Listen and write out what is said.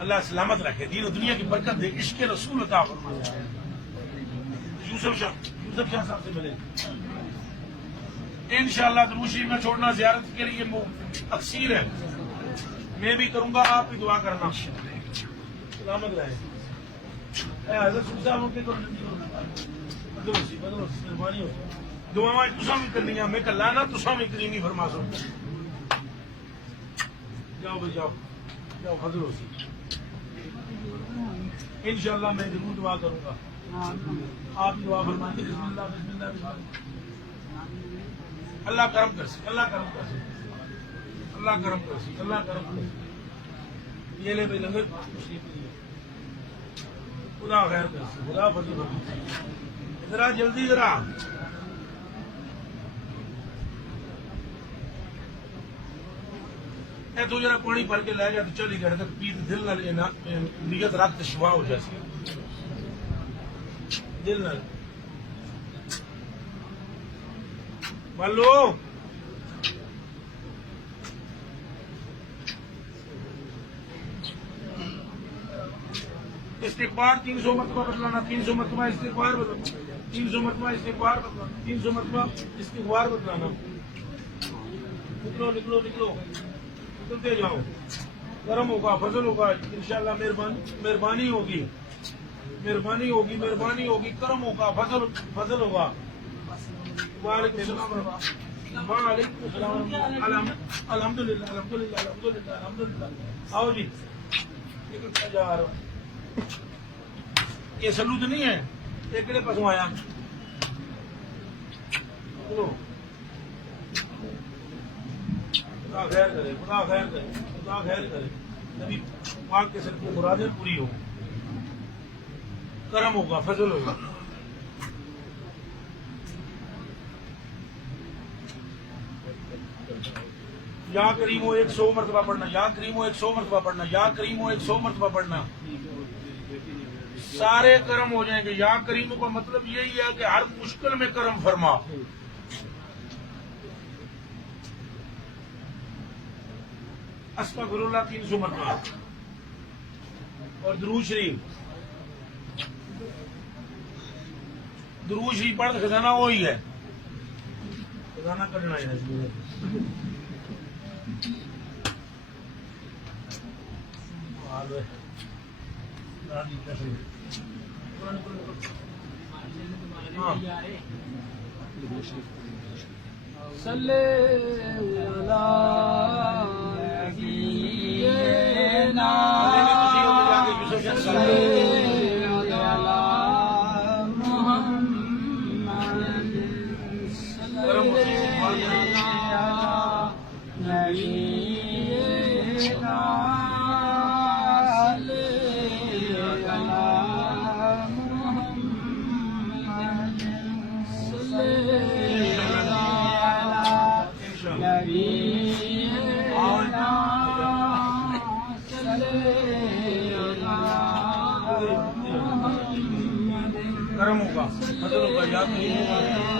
اللہ سلامت رکھے، دین و دنیا کی برکت دے، عشق رسول عطا فرمائے۔ یوسف شاہ صاحب سے ملے انشاءاللہ۔ درود شریف میں چھوڑنا زیارت کے لیے تقصیر ہے، میں بھی کروں گا، آپ بھی دعا کرنا، سلامت رہے۔ حضرت صاحب کے مہربانی ہو، دعا تساں بھی کرنی، میں کلا نا تساں بھی کرینی فرما سو۔ جاؤ بھائی جاؤ جاؤ، فضل ہو سی انشاءاللہ، میں ضرور دعا کروں گا، آپ دعا فرمائیں۔ بسم اللہ بسم اللہ بسم اللہ۔ اللہ کرم کر سی، اللہ کرم کر سی، اللہ کرم کر سی، اللہ کرم کر سی۔ یہ لے بھائی لنگر خدا خیر کر سی، خدا فضل کر سی۔ ذرا جلدی ذرا، اے تو ذرا پانی بھر کے لے جا تو چلی گیا تک پی دل نہ لینا، نیت رکھ تو شفا ہو جاسی دل نہ مان لو۔ استغفار 300 مرتبہ بتلانا، 300 مرتبہ استغفار بتلانا، 300 مرتبہ استغفار بتلانا، 300 مرتبہ استغفار بتلانا۔ نکلو نکلو نکلو، نکلتے جاؤ، کرم ہوگا، فضل ہوگا انشاءاللہ، مہربانی ہوگی، مہربانی ہوگی، مہربانی ہوگی، کرم ہوگا، فضل ہوگا۔ وعلیکم السلام، وعلیکم السلام، الحمدللہ الحمدللہ الحمدللہ الحمدللہ۔ آؤ جی، نکلتا جا رہا ہوں۔ یہ سلو تو نہیں ہے، یہ کہڑے پاسوں آیا؟ چلو خدا خیر کرے، خدا خیر کرے، خدا خیر کرے، نبی پاک کے سر کی مرادیں پوری ہو، کرم ہوگا، فضل ہوگا۔ یا کریم ہو 100 مرتبہ پڑھنا، یا کریم ہو 100 مرتبہ پڑھنا، یا کریم ہو 100 مرتبہ پڑھنا، سارے کرم ہو جائیں گے۔ یا کریم کا مطلب یہی ہے کہ ہر مشکل میں کرم فرما۔ استغفر اللہ 300 مرتبہ، اور درود شریف، درود شریف پڑھ خزانہ وہی ہے، خزانہ کرنا ہے۔ صلی علی نبینا کرم ہوگا، فضل ہوگا، یا کریم ہوگا۔